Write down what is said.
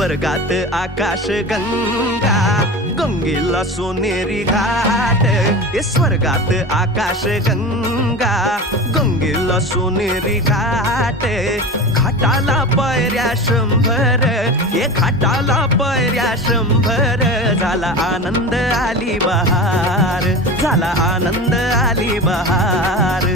स्वर्गात आकाश गंगा, गंगेला सोनेरी घाट. स्वर्गात आकाश गंगा, गंगेला सोनेरी घाट. घाटाला पायऱ्या 100, घाटाला पायऱ्या 100. झाला आनंद आली बहार, झाला आनंद आली बहार.